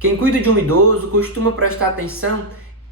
Quem cuida de um idoso costuma prestar atenção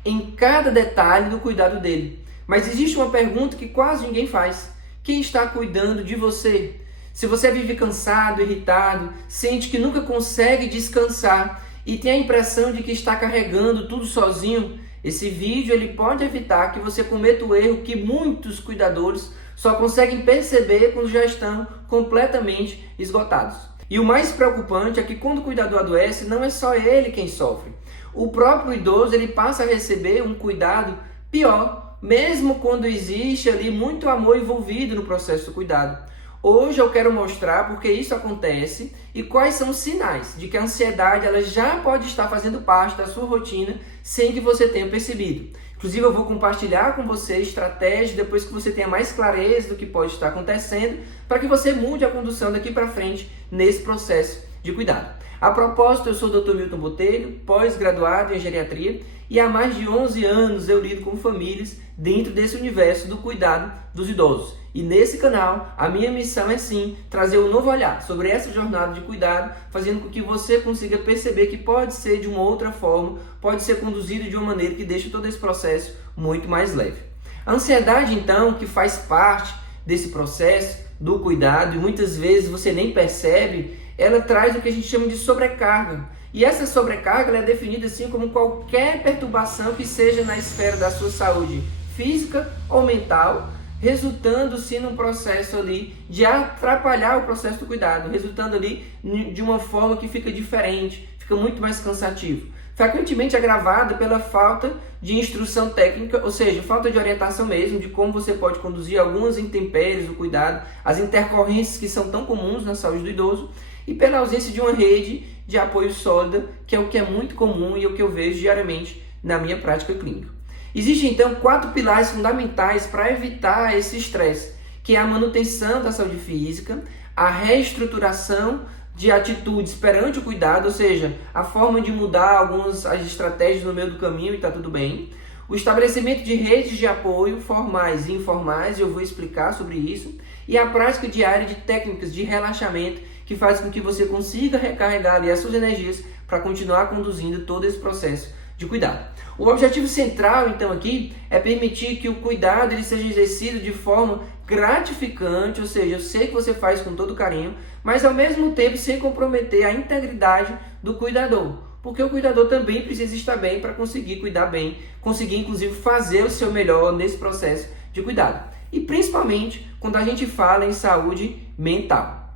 em cada detalhe do cuidado dele. Mas existe uma pergunta que quase ninguém faz: quem está cuidando de você? Se você vive cansado, irritado, sente que nunca consegue descansar e tem a impressão de que está carregando tudo sozinho, esse vídeo ele pode evitar que você cometa o erro que muitos cuidadores só conseguem perceber quando já estão completamente esgotados. E o mais preocupante é que quando o cuidador adoece, não é só ele quem sofre. O próprio idoso ele passa a receber um cuidado pior, mesmo quando existe ali muito amor envolvido no processo do cuidado. Hoje eu quero mostrar por que isso acontece e quais são os sinais de que a ansiedade ela já pode estar fazendo parte da sua rotina sem que você tenha percebido. Inclusive eu vou compartilhar com você estratégias depois que você tenha mais clareza do que pode estar acontecendo para que você mude a condução daqui para frente nesse processo de cuidado. A propósito, eu sou o Dr. Milton Botelho, pós-graduado em geriatria e há mais de 11 anos eu lido com famílias dentro desse universo do cuidado dos idosos. E nesse canal, a minha missão é sim trazer um novo olhar sobre essa jornada de cuidado, fazendo com que você consiga perceber que pode ser de uma outra forma, pode ser conduzido de uma maneira que deixe todo esse processo muito mais leve. A ansiedade, então, que faz parte desse processo do cuidado e muitas vezes você nem percebe, ela traz o que a gente chama de sobrecarga. E essa sobrecarga ela é definida assim como qualquer perturbação que seja na esfera da sua saúde física ou mental, resultando-se num processo ali de atrapalhar o processo do cuidado, resultando ali de uma forma que fica diferente, fica muito mais cansativo. Frequentemente agravada pela falta de instrução técnica, ou seja, falta de orientação mesmo de como você pode conduzir algumas intempéries do cuidado, as intercorrências que são tão comuns na saúde do idoso, e pela ausência de uma rede de apoio sólida, que é o que é muito comum e o que eu vejo diariamente na minha prática clínica. Existem então 4 pilares fundamentais para evitar esse estresse, que é a manutenção da saúde física, a reestruturação de atitudes perante o cuidado, ou seja, a forma de mudar algumas as estratégias no meio do caminho e está tudo bem, o estabelecimento de redes de apoio formais e informais, eu vou explicar sobre isso, e a prática diária de técnicas de relaxamento que faz com que você consiga recarregar ali as suas energias para continuar conduzindo todo esse processo de cuidado. O objetivo central, então, aqui é permitir que o cuidado ele seja exercido de forma gratificante, ou seja, eu sei que você faz com todo carinho, mas ao mesmo tempo sem comprometer a integridade do cuidador, porque o cuidador também precisa estar bem para conseguir cuidar bem, conseguir inclusive fazer o seu melhor nesse processo de cuidado. E principalmente quando a gente fala em saúde mental.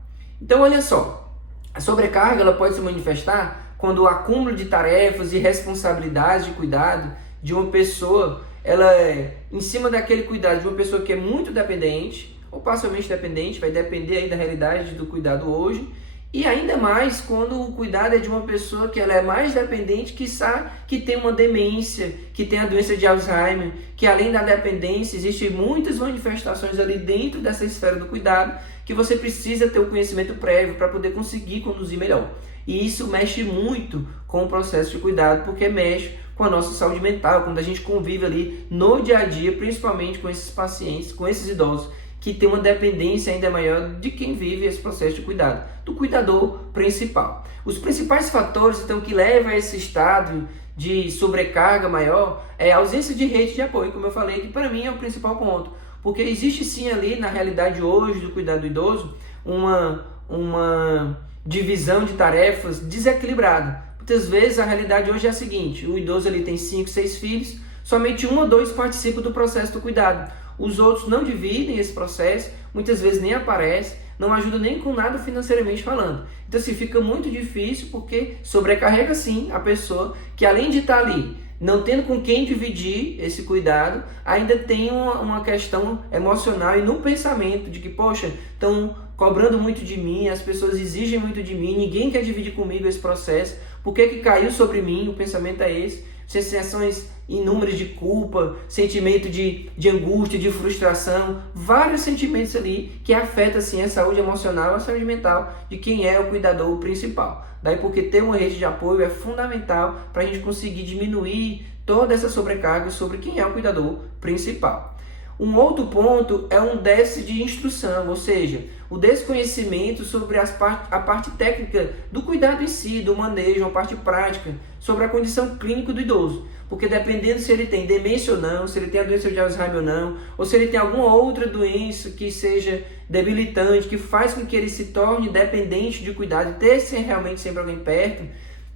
Então, olha só, a sobrecarga ela pode se manifestar quando o acúmulo de tarefas e responsabilidades de cuidado de uma pessoa, ela é em cima daquele cuidado de uma pessoa que é muito dependente, ou parcialmente dependente, vai depender aí da realidade do cuidado hoje, e ainda mais quando o cuidado é de uma pessoa que ela é mais dependente, que tem uma demência, que tem a doença de Alzheimer, que além da dependência, existem muitas manifestações ali dentro dessa esfera do cuidado, que você precisa ter o conhecimento prévio para poder conseguir conduzir melhor. E isso mexe muito com o processo de cuidado, porque mexe com a nossa saúde mental, quando a gente convive ali no dia a dia, principalmente com esses pacientes, com esses idosos, que tem uma dependência ainda maior de quem vive esse processo de cuidado, do cuidador principal. Os principais fatores então, que levam a esse estado de sobrecarga maior é a ausência de rede de apoio, como eu falei, que para mim é o principal ponto. Porque existe sim ali, na realidade hoje do cuidado do idoso, uma divisão de tarefas desequilibrada. Muitas vezes a realidade hoje é a seguinte: o idoso ali tem 5, 6 filhos, somente 1 ou 2 participam do processo do cuidado. Os outros não dividem esse processo, muitas vezes nem aparecem, não ajudam nem com nada financeiramente falando. Então assim, fica muito difícil porque sobrecarrega sim a pessoa que além de estar ali, não tendo com quem dividir esse cuidado, ainda tem uma questão emocional e no pensamento de que, poxa, estão cobrando muito de mim, as pessoas exigem muito de mim, ninguém quer dividir comigo esse processo, por que caiu sobre mim? O pensamento é esse. Sensações inúmeras de culpa, sentimento de angústia, de frustração, vários sentimentos ali que afetam assim, a saúde emocional, a saúde mental de quem é o cuidador principal. Daí porque ter uma rede de apoio é fundamental para a gente conseguir diminuir toda essa sobrecarga sobre quem é o cuidador principal. Um outro ponto é um déficit de instrução, ou seja, o desconhecimento sobre a parte técnica do cuidado em si, do manejo, a parte prática, sobre a condição clínica do idoso. Porque dependendo se ele tem demência ou não, se ele tem a doença de Alzheimer ou não, ou se ele tem alguma outra doença que seja debilitante, que faz com que ele se torne dependente de cuidado e ter realmente sempre alguém perto,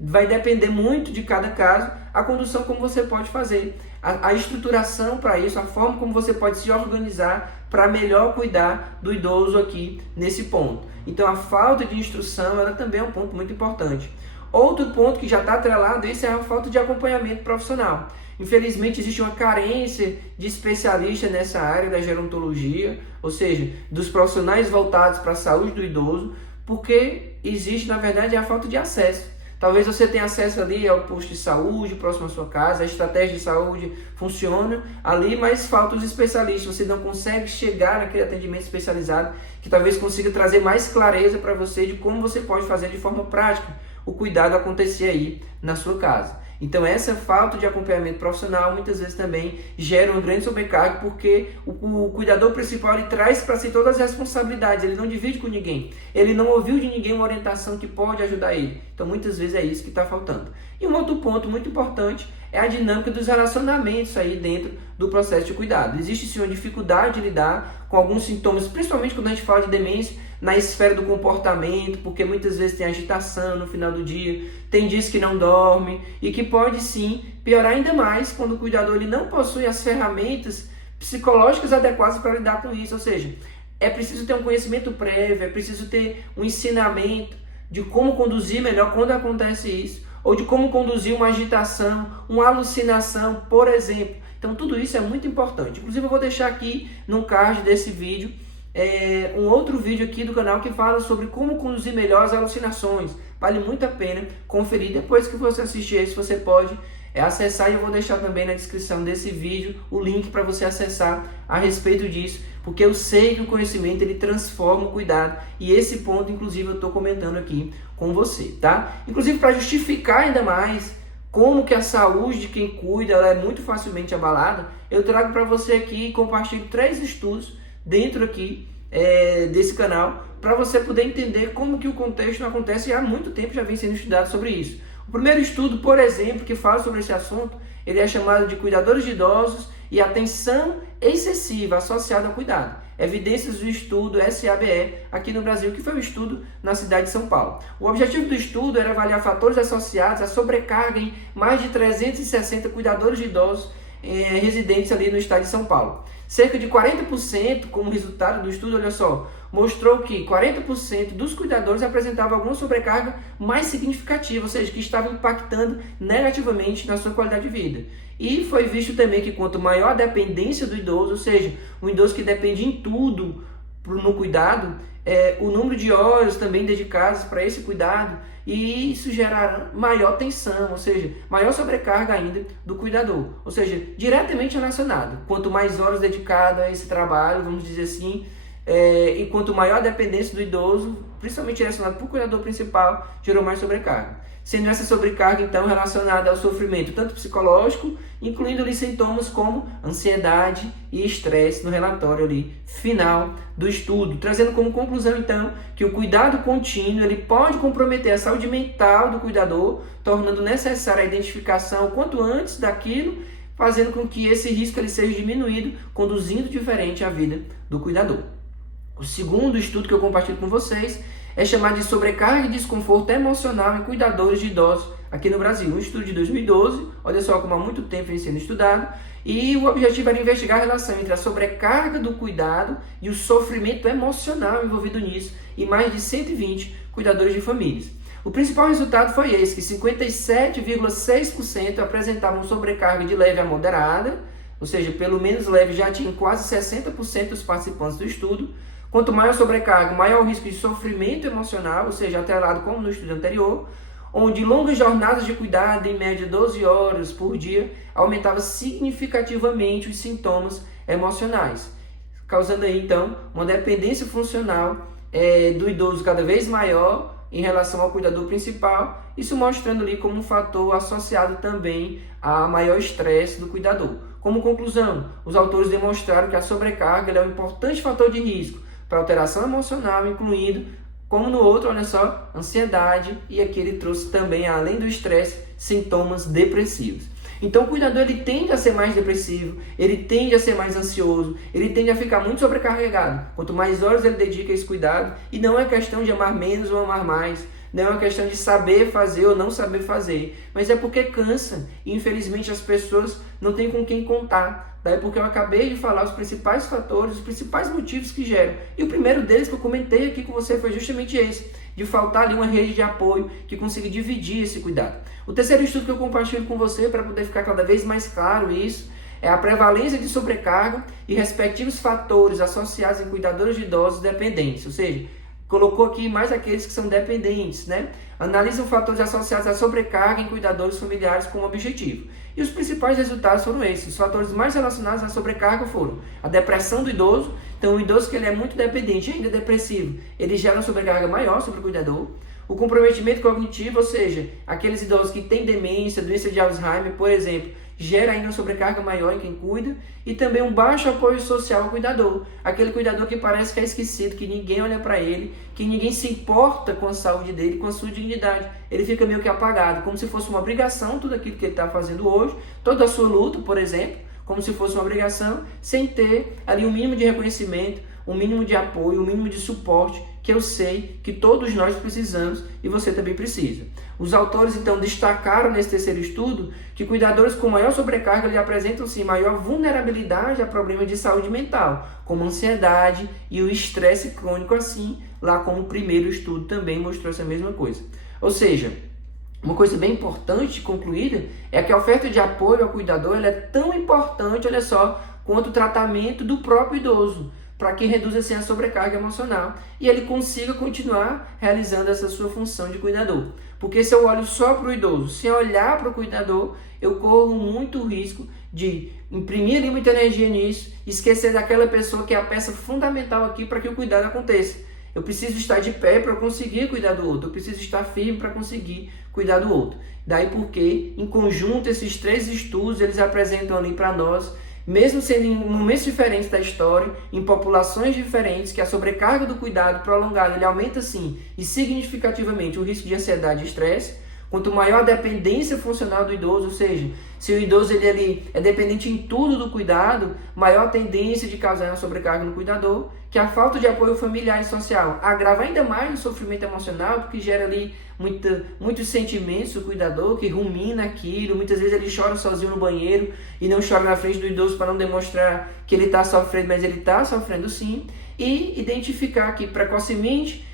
vai depender muito de cada caso a condução como você pode fazer, a estruturação para isso, a forma como você pode se organizar para melhor cuidar do idoso aqui nesse ponto. Então a falta de instrução ela também é um ponto muito importante. Outro ponto que já está atrelado a isso é a falta de acompanhamento profissional. Infelizmente existe uma carência de especialistas nessa área da gerontologia, ou seja, dos profissionais voltados para a saúde do idoso, porque existe na verdade a falta de acesso. Talvez você tenha acesso ali ao posto de saúde próximo à sua casa, a estratégia de saúde funciona ali, mas faltam os especialistas, você não consegue chegar naquele atendimento especializado que talvez consiga trazer mais clareza para você de como você pode fazer de forma prática o cuidado acontecer aí na sua casa. Então essa falta de acompanhamento profissional muitas vezes também gera uma grande sobrecarga, porque o cuidador principal ele traz para si todas as responsabilidades, ele não divide com ninguém, ele não ouviu de ninguém uma orientação que pode ajudar ele. Então muitas vezes é isso que está faltando. E um outro ponto muito importante é a dinâmica dos relacionamentos aí dentro do processo de cuidado. Existe sim uma dificuldade de lidar com alguns sintomas, principalmente quando a gente fala de demência, na esfera do comportamento, porque muitas vezes tem agitação no final do dia, tem dias que não dorme e que pode sim piorar ainda mais quando o cuidador ele não possui as ferramentas psicológicas adequadas para lidar com isso. Ou seja, é preciso ter um conhecimento prévio, é preciso ter um ensinamento de como conduzir melhor quando acontece isso, ou de como conduzir uma agitação, uma alucinação, por exemplo. Então tudo isso é muito importante. Inclusive eu vou deixar aqui no card desse vídeo um outro vídeo aqui do canal que fala sobre como conduzir melhor as alucinações. Vale muito a pena conferir. Depois que você assistir esse, você pode acessar, e eu vou deixar também na descrição desse vídeo o link para você acessar a respeito disso, porque eu sei que o conhecimento ele transforma o cuidado, e esse ponto inclusive eu estou comentando aqui com você, tá? Inclusive para justificar ainda mais como que a saúde de quem cuida ela é muito facilmente abalada, eu trago para você aqui e compartilho 3 estudos dentro aqui desse canal, para você poder entender como que o contexto não acontece, e há muito tempo já vem sendo estudado sobre isso. O primeiro estudo, por exemplo, que fala sobre esse assunto, ele é chamado de Cuidadores de Idosos e Atenção Excessiva Associada ao Cuidado. Evidências do estudo SABE aqui no Brasil, que foi um estudo na cidade de São Paulo. O objetivo do estudo era avaliar fatores associados à sobrecarga em mais de 360 cuidadores de idosos residentes ali no estado de São Paulo. Cerca de 40%, como resultado do estudo, olha só, mostrou que 40% dos cuidadores apresentavam alguma sobrecarga mais significativa, ou seja, que estava impactando negativamente na sua qualidade de vida. E foi visto também que quanto maior a dependência do idoso, ou seja, um idoso que depende em tudo no cuidado, o número de horas também dedicadas para esse cuidado, e isso gera maior tensão, ou seja, maior sobrecarga ainda do cuidador, ou seja, diretamente relacionado. Quanto mais horas dedicadas a esse trabalho, vamos dizer assim, e quanto maior a dependência do idoso, principalmente relacionado para o cuidador principal, gerou mais sobrecarga. Sendo essa sobrecarga, então, relacionada ao sofrimento, tanto psicológico, incluindo ali sintomas como ansiedade e estresse no relatório ali final do estudo, trazendo como conclusão, então, que o cuidado contínuo ele pode comprometer a saúde mental do cuidador, tornando necessária a identificação o quanto antes daquilo, fazendo com que esse risco ele seja diminuído, conduzindo diferente a vida do cuidador. O segundo estudo que eu compartilho com vocês é chamado de Sobrecarga e Desconforto Emocional em Cuidadores de Idosos aqui no Brasil. Um estudo de 2012, olha só como há muito tempo vem sendo estudado, e o objetivo era investigar a relação entre a sobrecarga do cuidado e o sofrimento emocional envolvido nisso, em mais de 120 cuidadores de famílias. O principal resultado foi esse, que 57,6% apresentavam sobrecarga de leve a moderada, ou seja, pelo menos leve já tinham quase 60% dos participantes do estudo. Quanto maior a sobrecarga, maior o risco de sofrimento emocional, ou seja, atrelado como no estudo anterior, onde longas jornadas de cuidado, em média 12 horas por dia, aumentava significativamente os sintomas emocionais, causando aí então uma dependência funcional do idoso cada vez maior, em relação ao cuidador principal, isso mostrando ali como um fator associado também a maior estresse do cuidador. Como conclusão, os autores demonstraram que a sobrecarga é um importante fator de risco para alteração emocional, incluindo, como no outro, olha só, ansiedade, e aqui ele trouxe também, além do estresse, sintomas depressivos. Então o cuidador ele tende a ser mais depressivo, ele tende a ser mais ansioso, ele tende a ficar muito sobrecarregado. Quanto mais horas ele dedica a esse cuidado, e não é questão de amar menos ou amar mais, não é uma questão de saber fazer ou não saber fazer, mas é porque cansa, e infelizmente as pessoas não têm com quem contar. Daí porque eu acabei de falar os principais fatores, os principais motivos que geram. E o primeiro deles que eu comentei aqui com você foi justamente esse, de faltar ali uma rede de apoio que consiga dividir esse cuidado. O terceiro estudo que eu compartilho com você, para poder ficar cada vez mais claro isso, é a prevalência de sobrecarga e respectivos fatores associados em cuidadores de idosos dependentes, ou seja, colocou aqui mais aqueles que são dependentes, né? Analisa os fatores associados à sobrecarga em cuidadores familiares como objetivo. E os principais resultados foram esses. Os fatores mais relacionados à sobrecarga foram a depressão do idoso. Então, o idoso que ele é muito dependente, ainda depressivo, ele gera uma sobrecarga maior sobre o cuidador. O comprometimento cognitivo, ou seja, aqueles idosos que têm demência, doença de Alzheimer, por exemplo, gera ainda uma sobrecarga maior em quem cuida. E também um baixo apoio social ao cuidador. Aquele cuidador que parece que é esquecido, que ninguém olha para ele, que ninguém se importa com a saúde dele, com a sua dignidade. Ele fica meio que apagado, como se fosse uma obrigação tudo aquilo que ele está fazendo hoje, toda a sua luta, por exemplo, como se fosse uma obrigação, sem ter ali um mínimo de reconhecimento, um mínimo de apoio, um mínimo de suporte, que eu sei que todos nós precisamos e você também precisa. Os autores, então, destacaram nesse terceiro estudo que cuidadores com maior sobrecarga eles apresentam, sim, maior vulnerabilidade a problemas de saúde mental, como ansiedade e o estresse crônico, assim, lá como o primeiro estudo também mostrou essa mesma coisa. Ou seja, uma coisa bem importante, concluída, é que a oferta de apoio ao cuidador ela é tão importante, olha só, quanto o tratamento do próprio idoso, para que reduza assim a sobrecarga emocional e ele consiga continuar realizando essa sua função de cuidador. Porque se eu olho só para o idoso, sem olhar para o cuidador, eu corro muito risco de imprimir ali muita energia nisso, esquecer daquela pessoa que é a peça fundamental aqui para que o cuidado aconteça. Eu preciso estar de pé para conseguir cuidar do outro, eu preciso estar firme para conseguir cuidar do outro. Daí porque, em conjunto, esses três estudos, eles apresentam ali para nós, mesmo sendo em momentos diferentes da história, em populações diferentes, que a sobrecarga do cuidado prolongado ele aumenta sim e significativamente o risco de ansiedade e estresse. Quanto maior a dependência funcional do idoso, ou seja, se o idoso ele é dependente em tudo do cuidado, maior a tendência de causar uma sobrecarga no cuidador, que a falta de apoio familiar e social agrava ainda mais o sofrimento emocional, porque gera ali muitos sentimentos do cuidador, que rumina aquilo, muitas vezes ele chora sozinho no banheiro e não chora na frente do idoso para não demonstrar que ele está sofrendo, mas ele está sofrendo sim, e identificar que precocemente,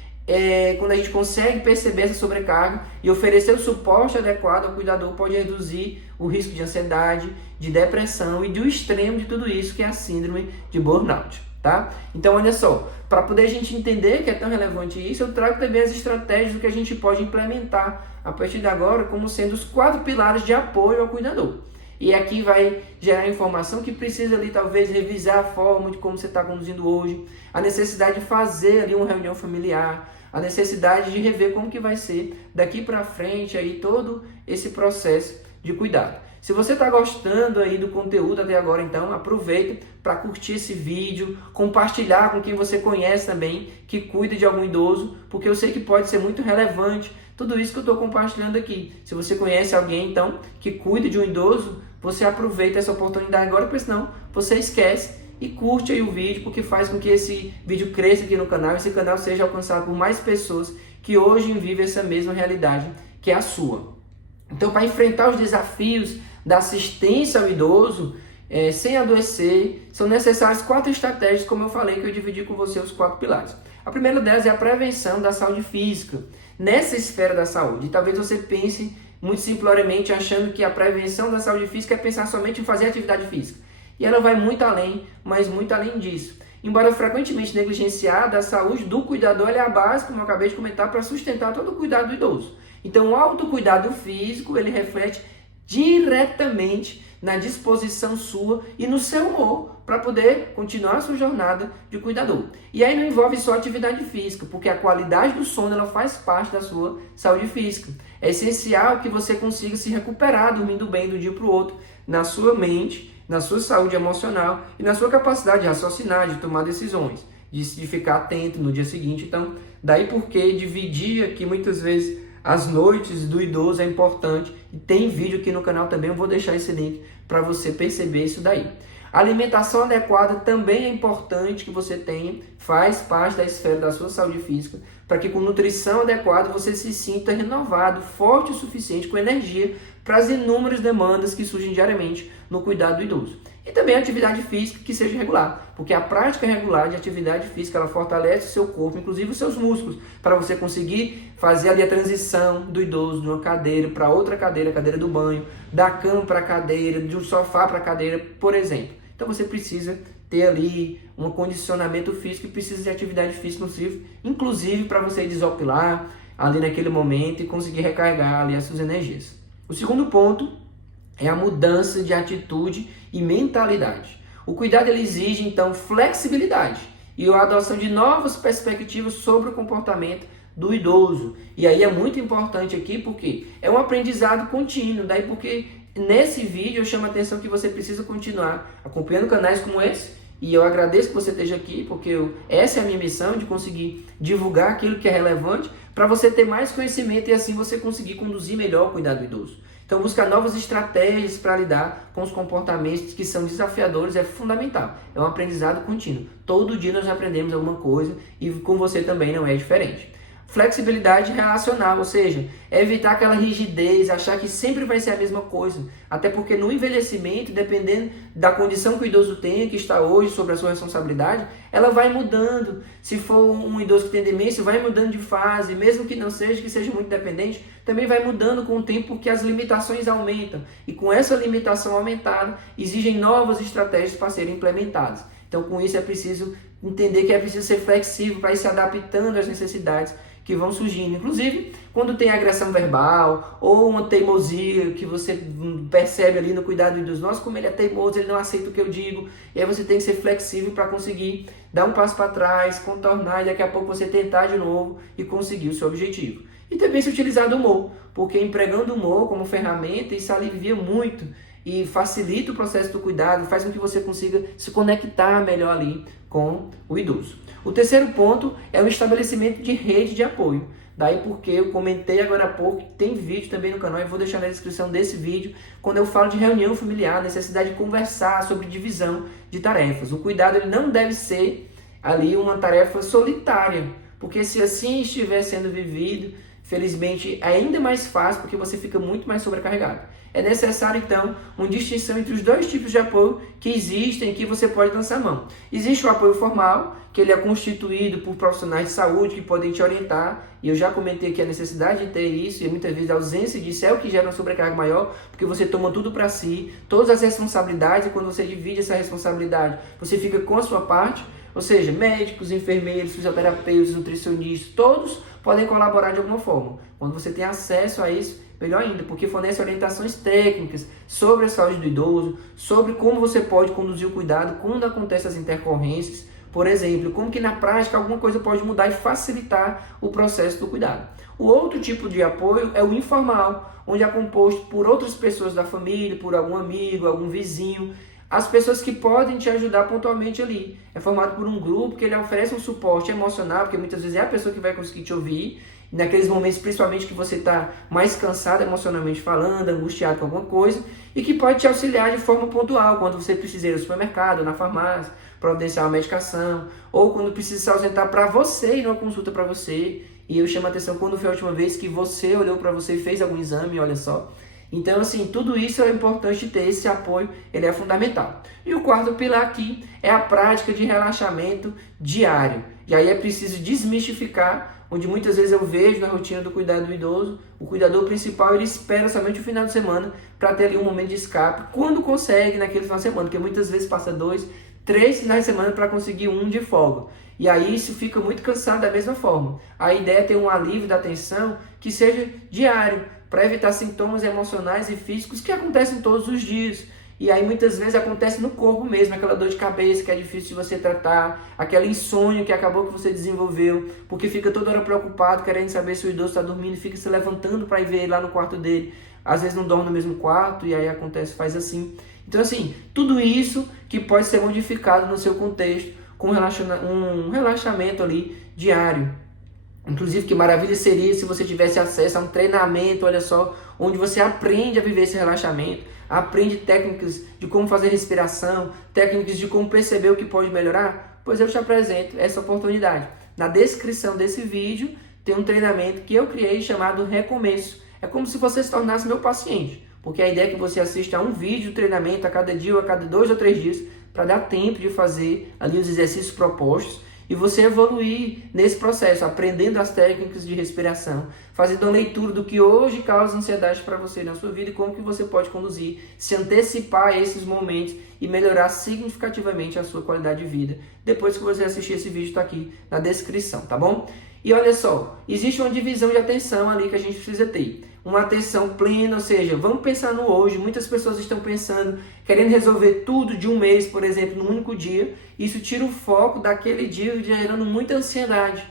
quando a gente consegue perceber essa sobrecarga e oferecer o suporte adequado ao cuidador, pode reduzir o risco de ansiedade, de depressão e do extremo de tudo isso, que é a síndrome de burnout. Tá? Então, olha só, para poder a gente entender que é tão relevante isso, eu trago também as estratégias do que a gente pode implementar a partir de agora como sendo os 4 pilares de apoio ao cuidador. E aqui vai gerar informação que precisa ali talvez revisar a forma de como você está conduzindo hoje, a necessidade de fazer ali uma reunião familiar, a necessidade de rever como que vai ser daqui para frente aí todo esse processo de cuidado. Se você está gostando aí do conteúdo até agora, então aproveita para curtir esse vídeo, compartilhar com quem você conhece também, que cuida de algum idoso, porque eu sei que pode ser muito relevante tudo isso que eu estou compartilhando aqui. Se você conhece alguém, então, que cuida de um idoso, você aproveita essa oportunidade agora, porque senão você esquece e curte aí o vídeo, porque faz com que esse vídeo cresça aqui no canal, esse canal seja alcançado por mais pessoas que hoje vivem essa mesma realidade que é a sua. Então, para enfrentar os desafios da assistência ao idoso, sem adoecer, são necessárias 4 estratégias, como eu falei, que eu dividi com você os 4 pilares. A primeira delas é a prevenção da saúde física, nessa esfera da saúde. E talvez você pense muito simplesmente achando que a prevenção da saúde física é pensar somente em fazer atividade física. E ela vai muito além, mas muito além disso. Embora frequentemente negligenciada, a saúde do cuidador é a base, como eu acabei de comentar, para sustentar todo o cuidado do idoso. Então, o autocuidado físico, ele reflete diretamente na disposição sua e no seu humor para poder continuar a sua jornada de cuidador. E aí não envolve só atividade física, porque a qualidade do sono ela faz parte da sua saúde física. É essencial que você consiga se recuperar dormindo bem do dia para o outro, na sua mente, na sua saúde emocional e na sua capacidade de raciocinar, de tomar decisões, de ficar atento no dia seguinte. Então, daí porque dividir aqui muitas vezes as noites do idoso é importante, e tem vídeo aqui no canal também, eu vou deixar esse link para você perceber isso daí. A alimentação adequada também é importante que você tenha, faz parte da esfera da sua saúde física, para que com nutrição adequada você se sinta renovado, forte o suficiente, com energia para as inúmeras demandas que surgem diariamente no cuidado do idoso. E também a atividade física que seja regular, porque a prática regular de atividade física ela fortalece o seu corpo, inclusive os seus músculos, para você conseguir fazer ali a transição do idoso de uma cadeira para outra cadeira, a cadeira do banho, da cama para a cadeira, de um sofá para a cadeira, por exemplo. Então você precisa ter ali um condicionamento físico e precisa de atividade física, inclusive para você desopilar ali naquele momento e conseguir recarregar ali as suas energias. O segundo ponto é a mudança de atitude e mentalidade. O cuidado ele exige então flexibilidade e a adoção de novas perspectivas sobre o comportamento do idoso. E aí é muito importante aqui porque é um aprendizado contínuo, daí porque nesse vídeo eu chamo a atenção que você precisa continuar acompanhando canais como esse, e eu agradeço que você esteja aqui, porque essa é a minha missão, de conseguir divulgar aquilo que é relevante, para você ter mais conhecimento e assim você conseguir conduzir melhor o cuidado do idoso. Então buscar novas estratégias para lidar com os comportamentos que são desafiadores é fundamental, é um aprendizado contínuo. Todo dia nós aprendemos alguma coisa e com você também não é diferente. Flexibilidade relacional, ou seja, é evitar aquela rigidez, achar que sempre vai ser a mesma coisa. Até porque no envelhecimento, dependendo da condição que o idoso tem, que está hoje sobre a sua responsabilidade, ela vai mudando. Se for um idoso que tem demência, vai mudando de fase, mesmo que não seja, que seja muito dependente, também vai mudando com o tempo porque as limitações aumentam. E com essa limitação aumentada, exigem novas estratégias para serem implementadas. Então com isso é preciso entender que é preciso ser flexível para ir se adaptando às necessidades que vão surgindo, inclusive quando tem agressão verbal ou uma teimosia que você percebe ali no cuidado do idoso. Nossa, como ele é teimoso, ele não aceita o que eu digo, e aí você tem que ser flexível para conseguir dar um passo para trás, contornar e daqui a pouco você tentar de novo e conseguir o seu objetivo. E também se utilizar do humor, porque empregando o humor como ferramenta, isso alivia muito e facilita o processo do cuidado, faz com que você consiga se conectar melhor ali com o idoso. O terceiro ponto é o estabelecimento de rede de apoio. Daí porque eu comentei agora há pouco, tem vídeo também no canal e vou deixar na descrição desse vídeo, quando eu falo de reunião familiar, necessidade de conversar sobre divisão de tarefas. O cuidado ele não deve ser ali uma tarefa solitária, porque se assim estiver sendo vivido, felizmente é ainda mais fácil, porque você fica muito mais sobrecarregado. É necessário, então, uma distinção entre os dois tipos de apoio que existem e que você pode lançar mão. Existe o apoio formal, que ele é constituído por profissionais de saúde que podem te orientar, e eu já comentei aqui a necessidade de ter isso, e muitas vezes a ausência disso é o que gera uma sobrecarga maior, porque você toma tudo para si, todas as responsabilidades, e quando você divide essa responsabilidade, você fica com a sua parte, ou seja, médicos, enfermeiros, fisioterapeutas, nutricionistas, todos podem colaborar de alguma forma. Quando você tem acesso a isso, melhor ainda, porque fornece orientações técnicas sobre a saúde do idoso, sobre como você pode conduzir o cuidado quando acontecem as intercorrências, por exemplo, como que na prática alguma coisa pode mudar e facilitar o processo do cuidado. O outro tipo de apoio é o informal, onde é composto por outras pessoas da família, por algum amigo, algum vizinho, as pessoas que podem te ajudar pontualmente ali. É formado por um grupo que ele oferece um suporte emocional, porque muitas vezes é a pessoa que vai conseguir te ouvir, naqueles momentos principalmente que você está mais cansado emocionalmente falando, angustiado com alguma coisa, e que pode te auxiliar de forma pontual, quando você precisa ir ao supermercado, na farmácia, providenciar uma medicação, ou quando precisa se ausentar para você ir numa consulta para você. E eu chamo a atenção quando foi a última vez que você olhou para você e fez algum exame, olha só. Então, assim, tudo isso é importante ter, esse apoio, ele é fundamental. E o quarto pilar aqui é a prática de relaxamento diário. E aí é preciso desmistificar, onde muitas vezes eu vejo na rotina do cuidado do idoso, o cuidador principal ele espera somente o final de semana para ter ali um momento de escape, quando consegue naquele final de semana, porque muitas vezes passa 2, 3 finais de semana para conseguir um de folga. E aí isso fica muito cansado da mesma forma. A ideia é ter um alívio da tensão que seja diário, para evitar sintomas emocionais e físicos que acontecem todos os dias. E aí muitas vezes acontece no corpo mesmo, aquela dor de cabeça que é difícil de você tratar, aquela insônia que acabou que você desenvolveu, porque fica toda hora preocupado, querendo saber se o idoso está dormindo, fica se levantando para ir ver lá no quarto dele. Às vezes não dorme no mesmo quarto e aí acontece, faz assim. Então assim, tudo isso que pode ser modificado no seu contexto com um relaxamento ali diário. Inclusive, que maravilha seria se você tivesse acesso a um treinamento, olha só, onde você aprende a viver esse relaxamento, aprende técnicas de como fazer respiração, técnicas de como perceber o que pode melhorar. Pois eu te apresento essa oportunidade. Na descrição desse vídeo tem um treinamento que eu criei chamado Recomeço. É como se você se tornasse meu paciente, porque a ideia é que você assista a um vídeo de treinamento a cada dia ou a cada 2 ou 3 dias, para dar tempo de fazer ali os exercícios propostos e você evoluir nesse processo, aprendendo as técnicas de respiração, fazendo uma leitura do que hoje causa ansiedade para você na sua vida e como que você pode conduzir, se antecipar a esses momentos e melhorar significativamente a sua qualidade de vida. Depois que você assistir esse vídeo, está aqui na descrição, tá bom? E olha só, existe uma divisão de atenção ali que a gente precisa ter. Uma atenção plena, ou seja, vamos pensar no hoje. Muitas pessoas estão pensando, querendo resolver tudo de um mês, por exemplo, num único dia. Isso tira o foco daquele dia, gerando muita ansiedade.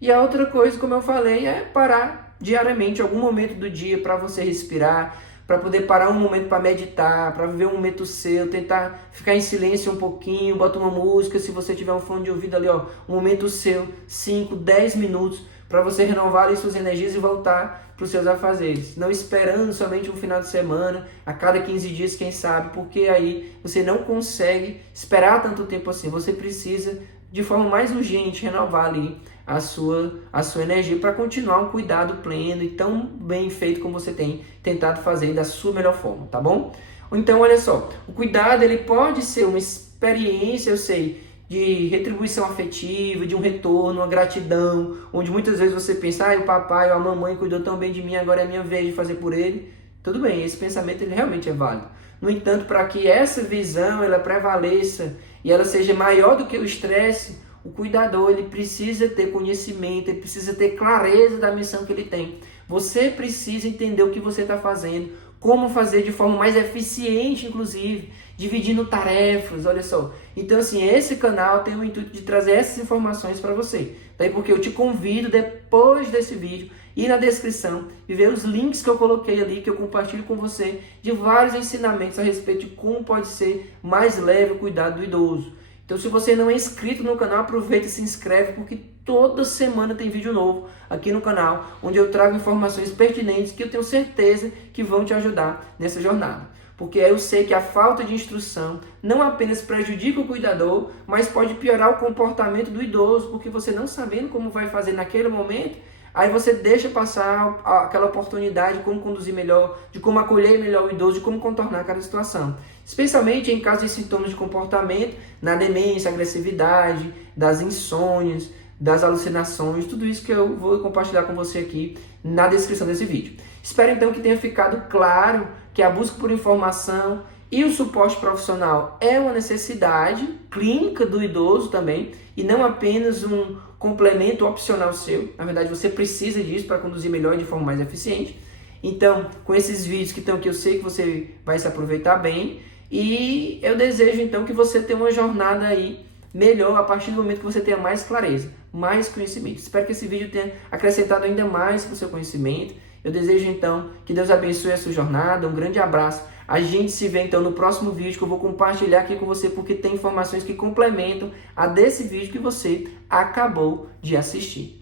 E a outra coisa, como eu falei, é parar diariamente, algum momento do dia para você respirar, para poder parar um momento para meditar, para viver um momento seu, tentar ficar em silêncio um pouquinho, bota uma música, se você tiver um fone de ouvido ali, ó, um momento seu, 5, 10 minutos, para você renovar ali suas energias e voltar para os seus afazeres. Não esperando somente um final de semana, a cada 15 dias, quem sabe, porque aí você não consegue esperar tanto tempo assim. Você precisa, de forma mais urgente, renovar ali a sua energia para continuar um cuidado pleno e tão bem feito como você tem tentado fazer da sua melhor forma, tá bom? Então, olha só, o cuidado ele pode ser uma experiência, eu sei, de retribuição afetiva, de um retorno, uma gratidão, onde muitas vezes você pensa, o papai ou a mamãe cuidou tão bem de mim, agora é minha vez de fazer por ele. Tudo bem, esse pensamento ele realmente é válido. No entanto, para que essa visão ela prevaleça e ela seja maior do que o estresse, o cuidador ele precisa ter conhecimento, ele precisa ter clareza da missão que ele tem. Você precisa entender o que você está fazendo, como fazer de forma mais eficiente, inclusive, dividindo tarefas, olha só. Então, assim, esse canal tem o intuito de trazer essas informações para você. Daí porque eu te convido, depois desse vídeo, ir na descrição e ver os links que eu coloquei ali, que eu compartilho com você, de vários ensinamentos a respeito de como pode ser mais leve o cuidado do idoso. Então, se você não é inscrito no canal, aproveita e se inscreve, porque toda semana tem vídeo novo aqui no canal, onde eu trago informações pertinentes que eu tenho certeza que vão te ajudar nessa jornada. Porque eu sei que a falta de instrução não apenas prejudica o cuidador, mas pode piorar o comportamento do idoso, porque você não sabendo como vai fazer naquele momento, aí você deixa passar aquela oportunidade de como conduzir melhor, de como acolher melhor o idoso, de como contornar cada situação. Especialmente em caso de sintomas de comportamento, na demência, agressividade, das insônias, das alucinações, tudo isso que eu vou compartilhar com você aqui na descrição desse vídeo. Espero então que tenha ficado claro que a busca por informação e o suporte profissional é uma necessidade clínica do idoso também, e não apenas um complemento opcional seu. Na verdade, você precisa disso para conduzir melhor e de forma mais eficiente. Então, com esses vídeos que estão aqui, eu sei que você vai se aproveitar bem. E eu desejo então que você tenha uma jornada aí melhor a partir do momento que você tenha mais clareza, mais conhecimento. Espero que esse vídeo tenha acrescentado ainda mais para o seu conhecimento. Eu desejo então que Deus abençoe a sua jornada. Um grande abraço. A gente se vê então no próximo vídeo que eu vou compartilhar aqui com você, porque tem informações que complementam a desse vídeo que você acabou de assistir.